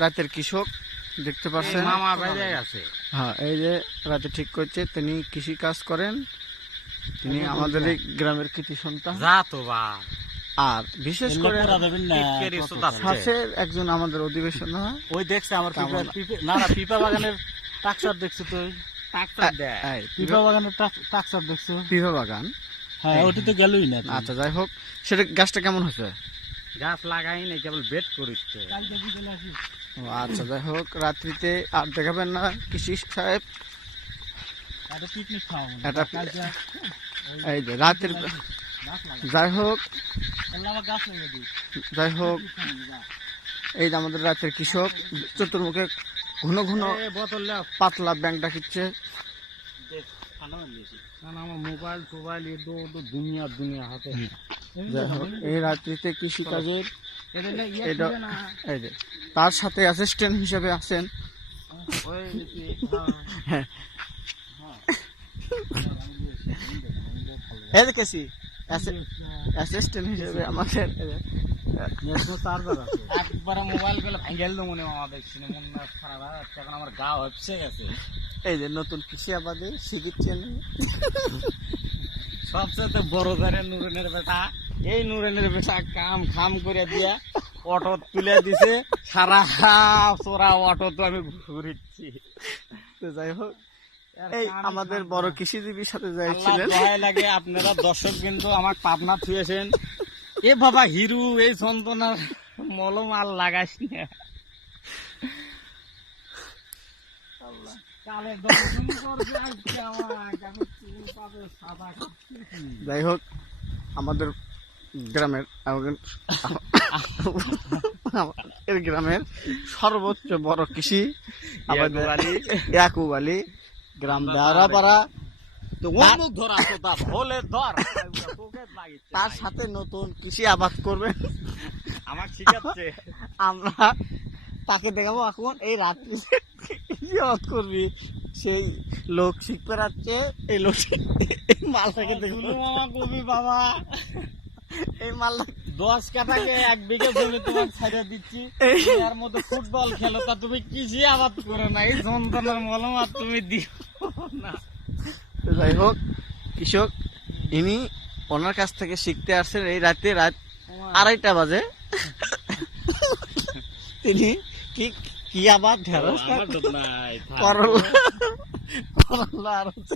রাতের কৃষক দেখতে পাচ্ছেন? মামা বাইরে আছে হ্যাঁ এই যে রাতে ঠিক করছে তিনি কৃষি কাজ করেন। তিনি আমাদের এই গ্রামের কৃতি সন্তান। যা তো বা। আর বিশেষ করে হাসের একজন আমাদের অধিবেশন। ওই দেখছে আমার পিপা। পিপে না না পিপা বাগানের টাকসার দেখছ তুই পিপা বাগানের টাকসার দেখছ। পিভা বাগান? হ্যাঁ ওটা তো গেলই না। আচ্ছা যাই হোক সেটা গাছটা কেমন হয়েছে? গাছ লাগাই নাই কেবল বেড করিচ্ছে ও আচ্ছা যাই হোক রাত্রিতে আর দেখাবেন না কৃষি সাহেব। এই যে রাতের যাই হোক। যাই হোক। এই যে আমাদের রাতের কৃষক চতুর্মুখে ঘন ঘন পাতলা ব্যাংক ডাকিচ্ছে। আমার মোবাইল টোবাইল দুনিয়া দুনিয়া হাতে। এই রাত্রিতে কৃষি কাজের এটা না এটা দিবে না। এই যে তার সাথে অ্যাসিস্ট্যান্ট হিসেবে আছেন। হ্যাঁ। এই দেখেছি অ্যাসিস্ট্যান্ট হিসেবে আমাদের মনে হয় মন এই যে নতুন কৃষি আবাদে শিখিচ্ছেন সবচেয়ে বড় ধরে নুরেনের বেটা। এই নুরেনের বেটা কাম খাম করে দিয়া অটো তুলে দিছে। সারা চোরা অটো তো আমি ঘুরিচ্ছি। তো যাই হোক এই আমাদের বড় কৃষিজীবীর সাথে যাই আল্লাহ ছিলেন দোহাই লাগে আপনারা দর্শক কিন্তু আমার পাবনা থুয়েছেন। এ বাবা হিরু এই সন্তনার মলম আর লাগাইস না। যাই হোক আমাদের গ্রামের আমাদের গ্রামের সর্বোচ্চ বড় কৃষি আমাদের ইয়াকুব গ্রাম ধর তার সাথে নতুন কৃষি আবাদ করবেন আমার শিখাচ্ছে। আমরা তাকে দেখাবো এখন এই রাত্রি আবাদ করবি। সেই লোক শিখতে রাখছে এই লোক মালটাকে দেখব। বাবা। এই মালটা দশ কাঠাকে এক বিঘে জমি তোমার ছাইড়ে দিচ্ছি। এর মধ্যে ফুটবল খেলো তা তুমি কৃষি আবাদ করে না এই সন্তানের মলম আর তুমি দিও না। যাই হোক কৃষক ইনি ওনার কাছ থেকে শিখতে আসছেন এই রাতে রাত আড়াইটা বাজে। তিনি কি কি আবার ঢেঁড়স করলা। করলা আর হচ্ছে